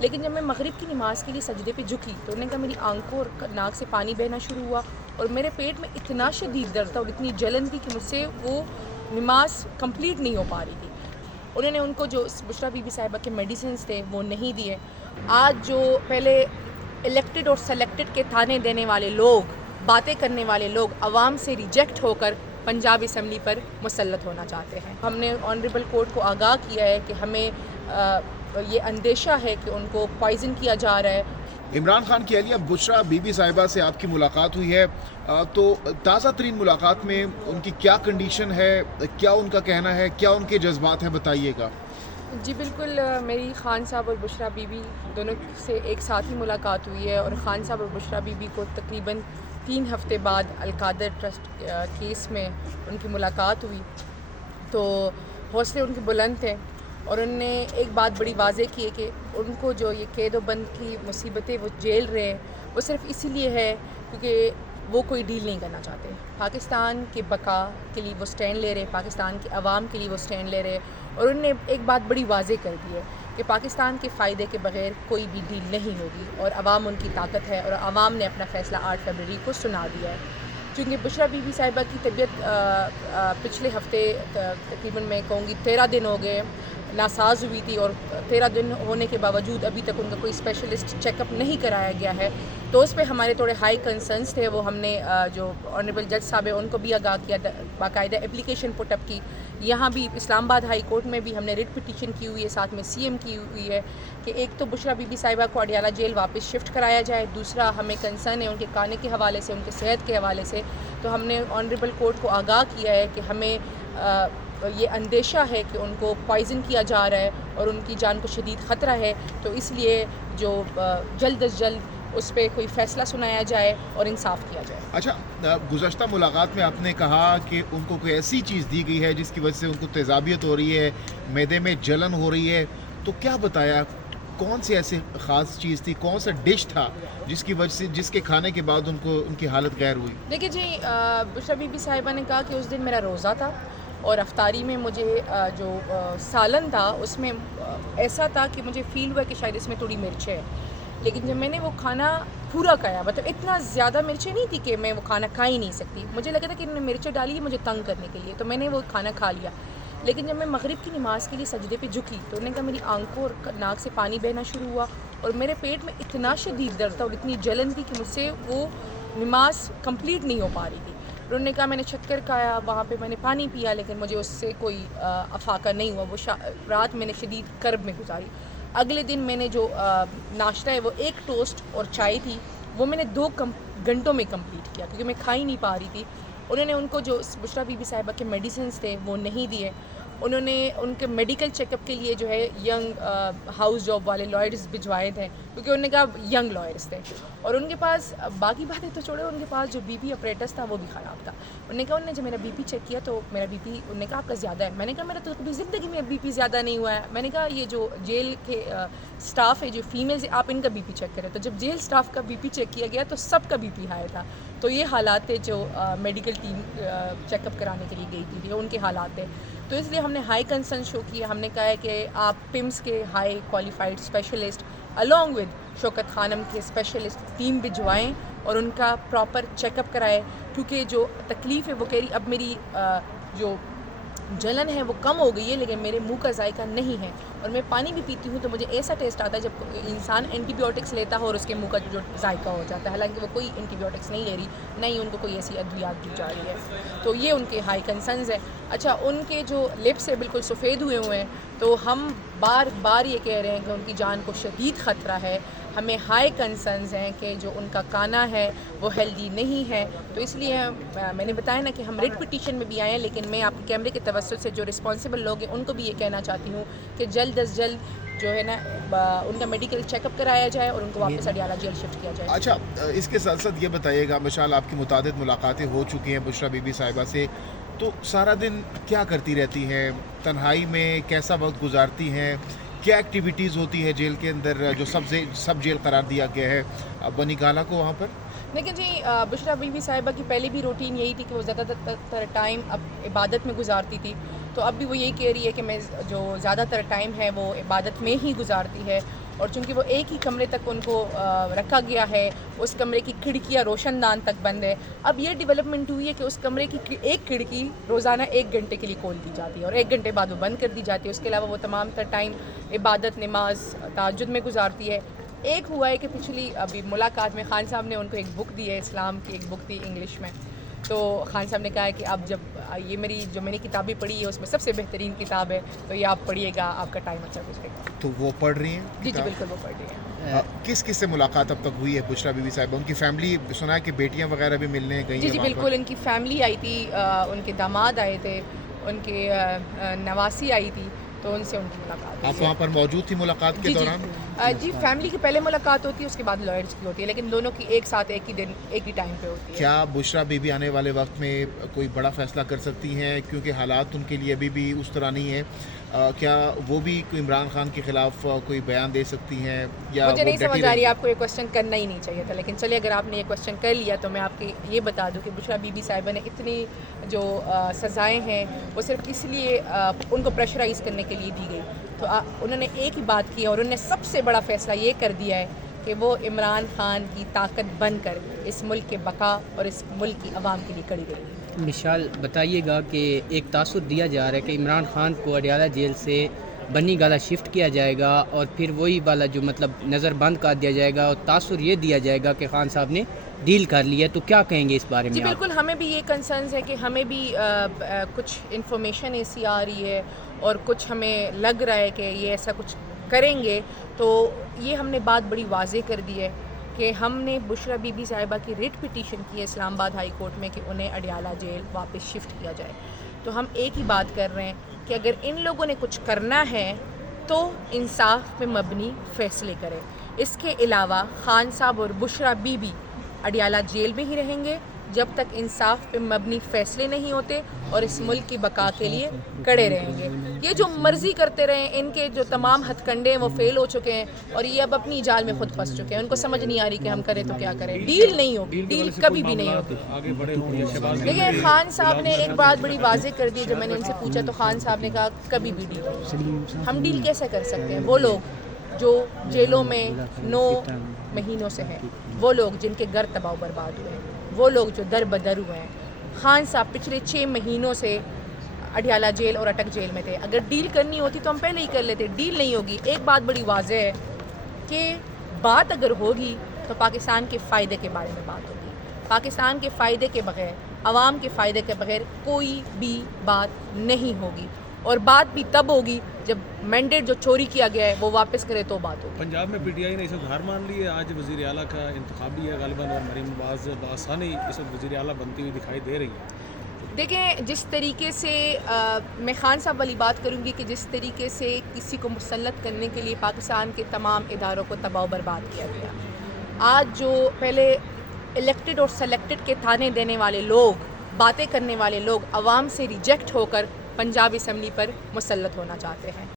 لیکن جب میں مغرب کی نماز کے لیے سجدے پہ جھکی تو انہوں نے کہا میری آنکھوں اور ناک سے پانی بہنا شروع ہوا اور میرے پیٹ میں اتنا شدید درد تھا اور اتنی جلن تھی کہ مجھ سے وہ نماز کمپلیٹ نہیں ہو پا رہی تھی۔ انہوں نے ان کو جو بشریٰ بی بی صاحبہ کے میڈیسنس تھے وہ نہیں دیے۔ آج جو پہلے الیکٹڈ اور سلیکٹڈ کے تھانے دینے والے لوگ، باتیں کرنے والے لوگ عوام سے ریجیکٹ ہو کر پنجاب اسمبلی پر مسلط ہونا چاہتے ہیں، ہم نے آنریبل کورٹ کو آگاہ کیا ہے کہ ہمیں یہ اندیشہ ہے کہ ان کو پوائزن کیا جا رہا ہے۔ عمران خان کی اہلیہ بشریٰ بی بی صاحبہ سے آپ کی ملاقات ہوئی ہے، تو تازہ ترین ملاقات میں ان کی کیا کنڈیشن ہے، کیا ان کا کہنا ہے، کیا ان کے جذبات ہیں، بتائیے گا۔ جی بالکل، میری خان صاحب اور بشریٰ بی بی دونوں سے ایک ساتھ ہی ملاقات ہوئی ہے، اور خان صاحب اور بشریٰ بی بی کو تقریباً 3 ہفتے بعد القادر ٹرسٹ کیس میں ان کی ملاقات ہوئی، تو حوصلے ان کے بلند تھے، اور انہوں نے ایک بات بڑی واضح کی ہے کہ ان کو جو یہ قید و بند کی مصیبتیں وہ جھیل رہے ہیں وہ صرف اسی لیے ہے کیونکہ وہ کوئی ڈیل نہیں کرنا چاہتے۔ پاکستان کے بقا کے لیے وہ سٹینڈ لے رہے، پاکستان کے عوام کے لیے وہ سٹینڈ لے رہے، اور انہوں نے ایک بات بڑی واضح کر دی ہے کہ پاکستان کے فائدے کے بغیر کوئی بھی ڈیل نہیں ہوگی، اور عوام ان کی طاقت ہے، اور عوام نے اپنا فیصلہ 8 فروری کو سنا دیا ہے۔ چونکہ بشریٰ بی بی صاحبہ کی طبیعت پچھلے ہفتے تقریباً میں کہوں گی 13 دن ہو گئے ناساز ہوئی تھی، اور 13 دن ہونے کے باوجود ابھی تک ان کا کوئی اسپیشلسٹ چیک اپ نہیں کرایا گیا ہے، تو اس پہ ہمارے تھوڑے ہائی کنسرنس تھے، وہ ہم نے جو آنریبل جج صاحب ہیں ان کو بھی آگاہ کیا، باقاعدہ اپلیکیشن پٹ اپ کی، یہاں بھی اسلام آباد ہائی کورٹ میں بھی ہم نے ریٹ پٹیشن کی ہوئی ہے، ساتھ میں سی ایم کی ہوئی ہے کہ ایک تو بشریٰ بی بی صاحبہ کو اڈیالہ جیل واپس شفٹ کرایا جائے، دوسرا ہمیں کنسرن ہے ان کے کھانے کے حوالے سے، ان کے صحت کے حوالے سے، تو ہم نے آنریبل کورٹ کو آگاہ کیا ہے کہ ہمیں یہ اندیشہ ہے کہ ان کو پوائزن کیا جا رہا ہے اور ان کی جان کو شدید خطرہ ہے، تو اس لیے جو جلد از جلد اس پہ کوئی فیصلہ سنایا جائے اور انصاف کیا جائے۔ اچھا، گزشتہ ملاقات میں آپ نے کہا کہ ان کو کوئی ایسی چیز دی گئی ہے جس کی وجہ سے ان کو تیزابیت ہو رہی ہے، معدے میں جلن ہو رہی ہے، تو کیا بتایا، کون سی ایسی خاص چیز تھی، کون سا ڈش تھا جس کی وجہ سے، جس کے کھانے کے بعد ان کی حالت غیر ہوئی؟ دیکھیے جی، بشریٰ بی بی صاحبہ نے کہا کہ اس دن میرا روزہ تھا، اور افطاری میں مجھے جو سالن تھا اس میں ایسا تھا کہ مجھے فیل ہوا کہ شاید اس میں تھوڑی مرچ ہے، لیکن جب میں نے وہ کھانا پورا کھایا، مطلب اتنا زیادہ مرچیں نہیں تھی کہ میں وہ کھانا کھا ہی نہیں سکتی، مجھے لگا تھا کہ انہوں نے مرچیں ڈالی ہے مجھے تنگ کرنے کے لیے، تو میں نے وہ کھانا کھا لیا، لیکن جب میں مغرب کی نماز کے لیے سجدے پہ جھکی تو انہوں نے کہا میری آنکھوں اور ناک سے پانی بہنا شروع ہوا اور میرے پیٹ میں اتنا شدید درد تھا اور اتنی جلن تھی کہ مجھ سے وہ نماز کمپلیٹ نہیں ہو پا رہی تھی۔ انہوں نے کہا میں نے شکر کھایا، وہاں پہ میں نے پانی پیا، لیکن مجھے اس سے کوئی افاقہ نہیں ہوا، وہ رات میں نے شدید کرب میں گزاری۔ اگلے دن میں نے جو ناشتہ ہے وہ 1 ٹوسٹ اور چائے تھی، وہ میں نے 2 گھنٹوں میں کمپلیٹ کیا کیونکہ میں کھا ہی نہیں پا رہی تھی۔ انہوں نے ان کو جو بشریٰ بی بی صاحبہ کے میڈیسنس تھے وہ نہیں دیے، انہوں نے ان کے میڈیکل چیک اپ کے لیے جو ہے ینگ ہاؤس جاب والے لائرز بھجوائے تھے، کیونکہ انہوں نے کہا ینگ لائرز تھے، اور ان کے پاس باقی باتیں تو چھوڑے، ان کے پاس جو بی پی اپریٹس تھا وہ بھی خراب تھا۔ انہوں نے کہا انہوں نے جب میرا بی پی چیک کیا تو میرا بی پی، انہوں نے کہا آپ کا زیادہ ہے، میں نے کہا میرا تو کبھی زندگی میں بی پی زیادہ نہیں ہوا ہے، میں نے کہا یہ جو جیل کے اسٹاف ہے، جو فیمیلز، آپ ان کا بی پی چیک کریں، تو جب جیل اسٹاف کا بی پی چیک کیا گیا تو سب کا بی پی ہائی تھا، تو یہ حالات تھے جو میڈیکل ٹیم چیک اپ کرانے کے لیے گئی تھی، ان کے حالات تھے، تو اس لیے ہم نے ہائی کنسرن شو کیا، ہم نے کہا ہے کہ آپ پمس کے high qualified specialist along with Shaukat Khanum کے اسپیشلسٹ ٹیم بھجوائیں اور ان کا پراپر چیک اپ کرائے، کیونکہ جو تکلیف ہے وہ کہہ رہی اب میری جو جلن ہے وہ کم ہو گئی ہے لیکن میرے منہ کا ذائقہ نہیں ہے، اور میں پانی بھی پیتی ہوں تو مجھے ایسا ٹیسٹ آتا ہے جب انسان اینٹی بایوٹکس لیتا ہو اور اس کے منہ کا جو ذائقہ ہو جاتا ہے، حالانکہ وہ کوئی اینٹی بایوٹکس نہیں لے رہی، نہ ہی ان کو کوئی ایسی ادویات دی جا رہی ہے، تو یہ ان کے ہائی کنسرنز ہیں۔ اچھا، ان کے جو لپس ہے بالکل سفید ہوئے ہوئے ہیں، تو ہم بار بار یہ کہہ رہے ہیں کہ ان کی جان کو شدید خطرہ ہے، ہمیں ہائی کنسرنز ہیں کہ جو ان کا کھانا ہے وہ ہیلدی نہیں ہے، تو اس لیے میں نے بتایا نا کہ ہم ریٹ پٹیشن میں بھی آئے ہیں، لیکن میں آپ کے کیمرے کے توسط سے جو رسپانسبل لوگ ہیں ان کو بھی یہ کہنا چاہتی ہوں کہ جلد از جلد جو ہے نا ان کا میڈیکل چیک اپ کرایا جائے اور ان کو واپس اڈیالہ جیل شفٹ کیا جائے۔ اچھا، اس کے ساتھ ساتھ یہ بتائیے گا، ماشاءاللہ آپ کی متعدد ملاقاتیں ہو چکی ہیں بشریٰ بی بی صاحبہ سے، تو سارا دن کیا کرتی رہتی ہیں، تنہائی میں کیسا وقت گزارتی ہیں، کیا ایکٹیویٹیز ہوتی ہے جیل کے اندر، جو سب جیل قرار دیا گیا ہے بنی گالہ کو وہاں پر؟ لیکن جی، بشریٰ بی بی صاحبہ کی پہلے بھی روٹین یہی تھی کہ وہ زیادہ تر ٹائم اب عبادت میں گزارتی تھی، تو اب بھی وہ یہی کہہ رہی ہے کہ میں جو زیادہ تر ٹائم ہے وہ عبادت میں ہی گزارتی ہے، اور چونکہ وہ ایک ہی کمرے تک ان کو رکھا گیا ہے، اس کمرے کی کھڑکیاں روشن دان تک بند ہے. اب یہ ڈیولپمنٹ ہوئی ہے کہ اس کمرے کی ایک کھڑکی روزانہ 1 گھنٹے کے لیے کھول دی جاتی ہے اور 1 گھنٹے بعد وہ بند کر دی جاتی ہے. اس کے علاوہ وہ تمام تر ٹائم عبادت، نماز، تہجد میں گزارتی ہے. ایک ہوا ہے کہ پچھلی ابھی ملاقات میں خان صاحب نے ان کو ایک بک دی ہے، اسلام کی ایک بک تھی انگلش میں. تو خان صاحب نے کہا ہے کہ اب جب یہ میں نے کتابیں پڑھی ہے اس میں سب سے بہترین کتاب ہے، تو یہ آپ پڑھیے گا، آپ کا ٹائم اچھا گزرے گا. تو وہ پڑھ رہی ہیں جی کتاب؟ بالکل وہ پڑھ رہی ہیں. کس کس سے ملاقات اب تک ہوئی ہے بشریٰ بی بی صاحبہ؟ ان کی فیملی، سنا ہے کہ بیٹیاں وغیرہ بھی ملنے گئی ہیں جی وہاں پر. بالکل، ان کی فیملی آئی تھی، ان کے داماد آئے تھے، ان کے نواسی آئی تھی، تو ان سے ان کی ملاقات آپ وہاں پر موجود تھی ملاقات کے دوران؟ جی فیملی کی پہلے ملاقات ہوتی ہے، اس کے بعد لائرز کی ہوتی ہے، لیکن دونوں کی ایک ساتھ ایک ہی دن ایک ہی ٹائم پہ ہوتی ہے. کیا بشریٰ بی بی آنے والے وقت میں کوئی بڑا فیصلہ کر سکتی ہیں، کیونکہ حالات ان کے لیے ابھی بھی اس طرح نہیں ہیں؟ کیا وہ بھی عمران خان کے خلاف کوئی بیان دے سکتی ہیں یا مجھے وہ نہیں ڈٹی سمجھ آ رہیں رہی ہے، آپ کو یہ کوشچن کرنا ہی نہیں چاہیے تھا، لیکن چلیے اگر آپ نے یہ کوشچن کر لیا تو میں آپ کی یہ بتا دوں کہ بشریٰ بی بی صاحبہ نے اتنی جو سزائیں ہیں وہ صرف اس لیے ان کو پریشرائز کرنے کے لیے دی گئی. تو انہوں نے ایک ہی بات کی اور انہوں نے سب سے بڑا فیصلہ یہ کر دیا ہے کہ وہ عمران خان کی طاقت بن کر اس ملک کے بقا اور اس ملک کی عوام کے لیے کھڑی رہے گی. مشال بتائیے گا کہ ایک تاثر دیا جا رہا ہے کہ عمران خان کو اڈیالہ جیل سے بنی گالا شفٹ کیا جائے گا اور پھر وہی والا جو مطلب نظر بند کر دیا جائے گا، اور تاثر یہ دیا جائے گا کہ خان صاحب نے ڈیل کر لی ہے. تو کیا کہیں گے اس بارے میں؟ جی بالکل، ہمیں بھی یہ کنسرنز ہے کہ ہمیں بھی کچھ انفارمیشن ایسی آ رہی ہے اور کچھ ہمیں لگ رہا ہے کہ یہ ایسا کچھ کریں گے. تو یہ ہم نے بات بڑی واضح کر دی ہے کہ ہم نے بشریٰ بی بی صاحبہ کی ریٹ پٹیشن کی ہے اسلام آباد ہائی کورٹ میں کہ انہیں اڈیالہ جیل واپس شفٹ کیا جائے. تو ہم ایک ہی بات کر رہے ہیں کہ اگر ان لوگوں نے کچھ کرنا ہے تو انصاف پہ مبنی فیصلے کریں. اس کے علاوہ خان صاحب اور بشریٰ بی بی اڈیالہ جیل میں ہی رہیں گے جب تک انصاف پہ مبنی فیصلے نہیں ہوتے اور اس ملک کی بقا کے لیے کڑے رہیں گے. یہ جو مرضی کرتے رہیں، ان کے جو تمام ہتھ کنڈے ہیں وہ فیل ہو چکے ہیں اور یہ اب اپنی جال میں خود پھنس چکے ہیں. ان کو سمجھ نہیں آ رہی کہ ہم کریں تو کیا کریں. ڈیل نہیں ہوگی، ڈیل کبھی بھی نہیں ہوگی. دیکھیں خان صاحب نے ایک بات بڑی واضح کر دی. جب میں نے ان سے پوچھا تو خان صاحب نے کہا کبھی بھی ڈیل نہیں. ہم ڈیل کیسے کر سکتے ہیں؟ وہ لوگ جو جیلوں میں 9 مہینوں سے ہیں، وہ لوگ جن کے گھر تباہ و برباد ہوئے ہیں، وہ لوگ جو در بدر ہوئے ہیں. خان صاحب پچھلے 6 مہینوں سے اڈیالہ جیل اور اٹک جیل میں تھے. اگر ڈیل کرنی ہوتی تو ہم پہلے ہی کر لیتے. ڈیل نہیں ہوگی. ایک بات بڑی واضح ہے کہ بات اگر ہوگی تو پاکستان کے فائدے کے بارے میں بات ہوگی. پاکستان کے فائدے کے بغیر، عوام کے فائدے کے بغیر کوئی بھی بات نہیں ہوگی. اور بات بھی تب ہوگی جب مینڈیٹ جو چوری کیا گیا ہے وہ واپس کرے تو بات ہوگی. پنجاب میں پی ٹی آئی نے اس وقت ہار مان لی ہے. آج وزیر اعلیٰ کا انتخابی ہے غالباً، اور مریم نواز بآسانی اس وقت وزیر اعلیٰ بنتی ہوئی دکھائی دے رہی ہے. دیکھیں جس طریقے سے میں خان صاحب والی بات کروں گی کہ جس طریقے سے کسی کو مسلط کرنے کے لیے پاکستان کے تمام اداروں کو تباہ و برباد کیا گیا، آج جو پہلے الیکٹڈ اور سلیکٹڈ کے تھانے دینے والے لوگ، باتیں کرنے والے لوگ عوام سے ریجیکٹ ہو کر پنجاب اسمبلی پر مسلط ہونا چاہتے ہیں.